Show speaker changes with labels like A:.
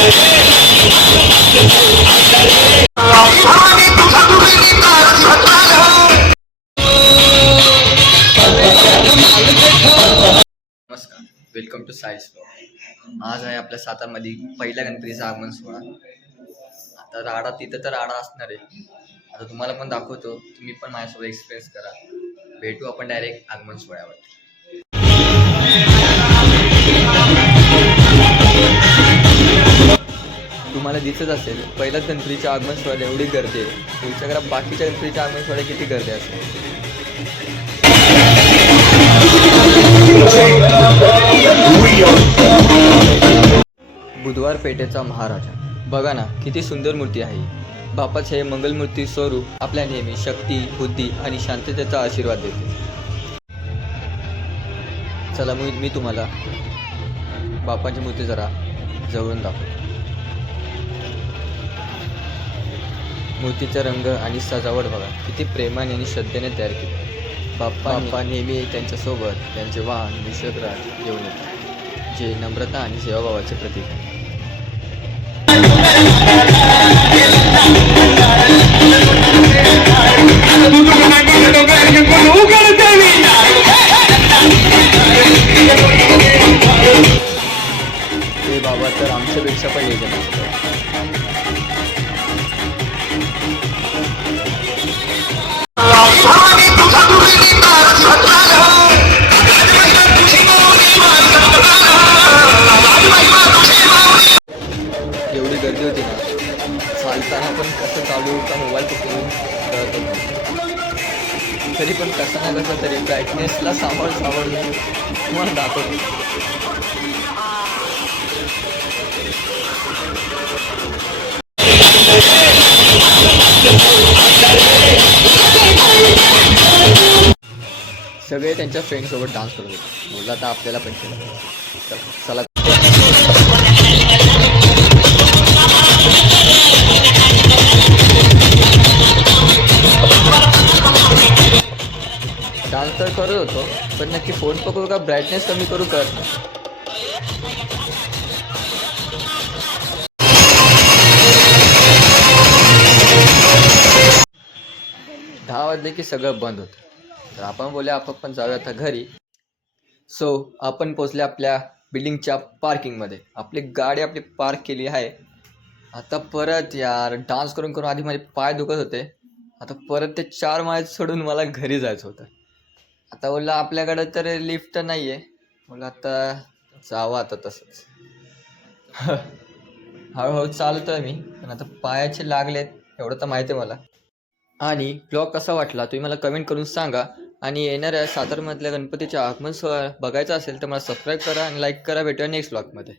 A: नमस्कार welcome to science आज आहे आपल्या सातारमध्ये पहिल्या गणपतीचा आगमन सोहळा. आता राडा तिथं तर राडा असणार आहे. आता तुम्हाला पण दाखवतो तुम्ही पण माझ्यासोबत एक्सपिरियन्स करा. भेटू आपण डायरेक्ट आगमन सोहळ्यावर तुम्हाला दिसत असेल पहिल्याच गणपतीच्या आगमन सोहळ्याला एवढी गर्दी आहे. तुमच्याकडे बाकीच्या गणपतीच्या आगमन सोहळ्याला किती गर्दी असेल? बुधवार पेठेचा महाराजा. बघा ना किती सुंदर मूर्ती आहे बापाचे हे मंगलमूर्ती स्वरूप आपल्या नेहमी शक्ती बुद्धी आणि शांततेचा आशीर्वाद देते. चला मी मी तुम्हाला बापाची मूर्ती जरा जवळून दाखवतो. मूर्तीचा रंग आणि सजावट बघा. किती प्रेमाने आणि श्रद्धेने तयार केली. बाप्पा बाप्पा नेहमी त्यांच्यासोबत त्यांचे वाहन निषेधराज घेऊन येतात जे नम्रता आणि सेवाभावाचे प्रतीक आहे. ते बाबा तर आमच्यापेक्षा पण लेजन मोबाईल पकडून तरी पण कसं ना कसं तरी ब्राईटनेसला सावळ सावळ तुम्हाला दाखवतो. सगळे त्यांच्या फ्रेंडसोबत डान्स करत होते. बोलला तर आपल्याला पण चला. चला. करत होतो पण नक्की फोन पकडू का ब्राईटनेस कमी करू कर दहा वाजले की सगळं बंद होतं. तर आपण बोलूया आपण पण जाऊया आता घरी. सो आपण पोचले आपल्या बिल्डिंगच्या पार्किंगमध्ये आपली गाडी आपली पार्क केली आहे. आता परत यार डान्स करून करून आधी माझे पाय दुखत होते. आता परत ते चार माळे सोडून मला घरी जायचं होतं. आता ओला आपल्याकडं तर लिफ्ट नाही आहे आता जावं आता तसंच. हळूहळू चालतोय मी पण आता पायाचे लागलेत एवढं तर माहिती आहे मला. आणि ब्लॉग कसा वाटला तुम्ही मला कमेंट करून सांगा. आणि येणाऱ्या सातारमधल्या गणपतीच्या आगमन सोहळा बघायचा असेल तर मला सबस्क्राईब करा आणि लाईक करा भेटूया नेक्स्ट ब्लॉगमध्ये